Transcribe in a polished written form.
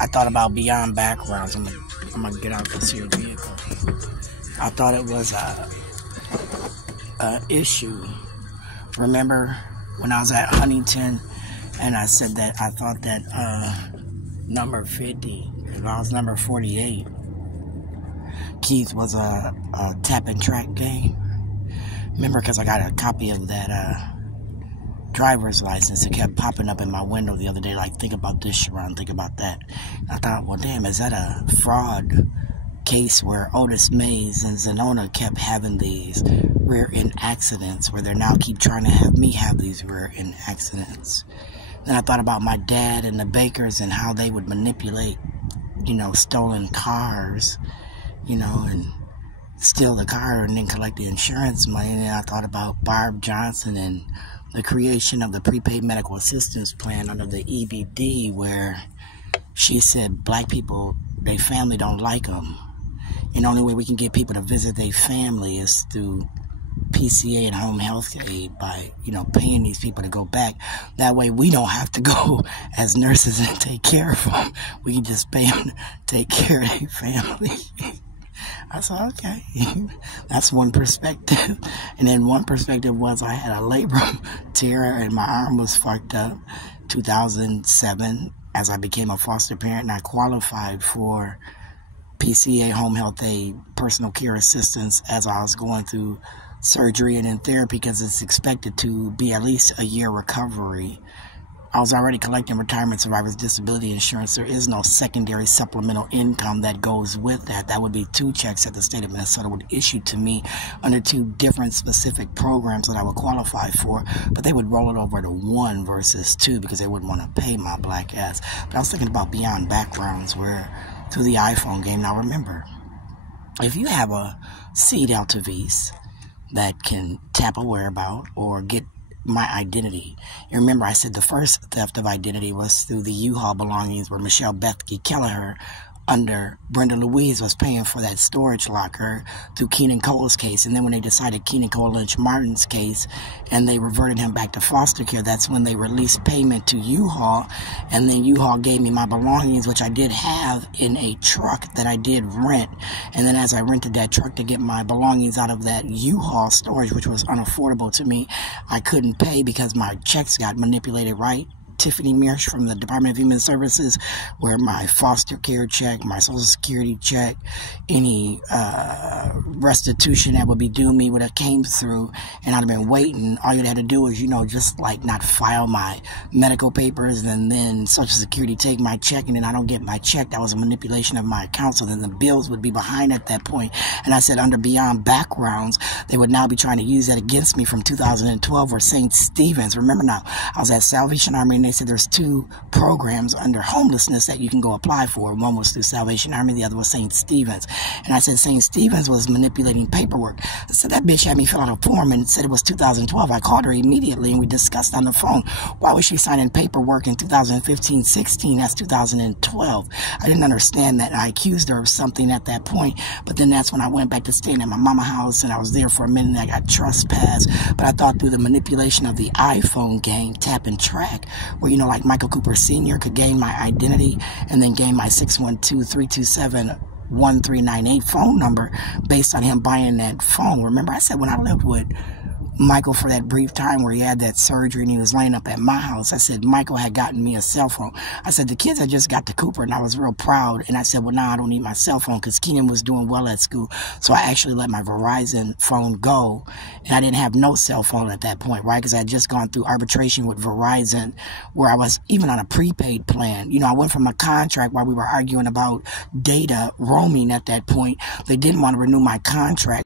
I thought about beyond backgrounds. I'm gonna get out this here vehicle. I thought it was a issue. Remember when I was at Huntington and I said that I thought that number 50, if I was number 48, Keith was a tap and track game. Remember, because I got a copy of that driver's license. It kept popping up in my window the other day, like, think about this, Sharon, think about that. And I thought, well, damn, is that a fraud case where Otis Mays and Zenona kept having these rear-end accidents, where they now keep trying to have me have these rear-end accidents? Then I thought about my dad and the Bakers and how they would manipulate, stolen cars, and steal the car and then collect the insurance money. And then I thought about Barb Johnson and the creation of the prepaid medical assistance plan under the EBD, where she said black people, their family don't like them. And the only way we can get people to visit their family is through PCA and home health aid by, paying these people to go back. That way we don't have to go as nurses and take care of them. We can just pay them to take care of their family. I said, okay, that's one perspective. And then one perspective was I had a labrum tear and my arm was fucked up. 2007, as I became a foster parent, and I qualified for PCA, home health aid, personal care assistance as I was going through surgery and in therapy, because it's expected to be at least a year recovery. I was already collecting retirement survivors disability insurance. There is no secondary supplemental income that goes with that. That would be 2 checks that the state of Minnesota would issue to me under 2 different specific programs that I would qualify for, but they would roll it over to 1 versus 2 because they wouldn't want to pay my black ass. But I was thinking about beyond backgrounds, where through the iPhone game. Now remember, if you have a C Delta V's that can tap a whereabout or get my identity. You remember I said the first theft of identity was through the U-Haul belongings, where Michelle Bethke Kelleher under Brenda Louise was paying for that storage locker through Keenan Cole's case. And then when they decided Keenan Cole Lynch Martin's case and they reverted him back to foster care, that's when they released payment to U-Haul. And then U-Haul gave me my belongings, which I did have in a truck that I did rent. And then as I rented that truck to get my belongings out of that U-Haul storage, which was unaffordable to me, I couldn't pay because my checks got manipulated, right? Tiffany Mirsch from the Department of Human Services, where my foster care check, my Social Security check, any restitution that would be due me would have came through, and I'd have been waiting. All you'd have to do is, just like not file my medical papers, and then Social Security take my check, and then I don't get my check. That was a manipulation of my account, so then the bills would be behind at that point. And I said under beyond backgrounds, they would now be trying to use that against me from 2012, where St. Stephen's, remember now, I was at Salvation Army, and they said there's 2 programs under homelessness that you can go apply for. One was through Salvation Army, the other was St. Stephen's. And I said St. Stephen's was manipulating paperwork. So that bitch had me fill out a form and said it was 2012. I called her immediately and we discussed on the phone. Why was she signing paperwork in 2015-16? That's 2012. I didn't understand that. I accused her of something at that point. But then that's when I went back to staying at my mama house, and I was there for a minute and I got trespassed. But I thought through the manipulation of the iPhone game, tap and track, where, like Michael Cooper Sr. could gain my identity and then gain my 612-327-1398 phone number based on him buying that phone. Remember, I said when I lived with Michael for that brief time where he had that surgery and he was laying up at my house, I said Michael had gotten me a cell phone. I said the kids had just got to Cooper, and I was real proud. And I said, well, now I don't need my cell phone because Keenan was doing well at school. So I actually let my Verizon phone go, and I didn't have no cell phone at that point, right? Because I had just gone through arbitration with Verizon, where I was even on a prepaid plan. I went from a contract while we were arguing about data roaming at that point. They didn't want to renew my contract.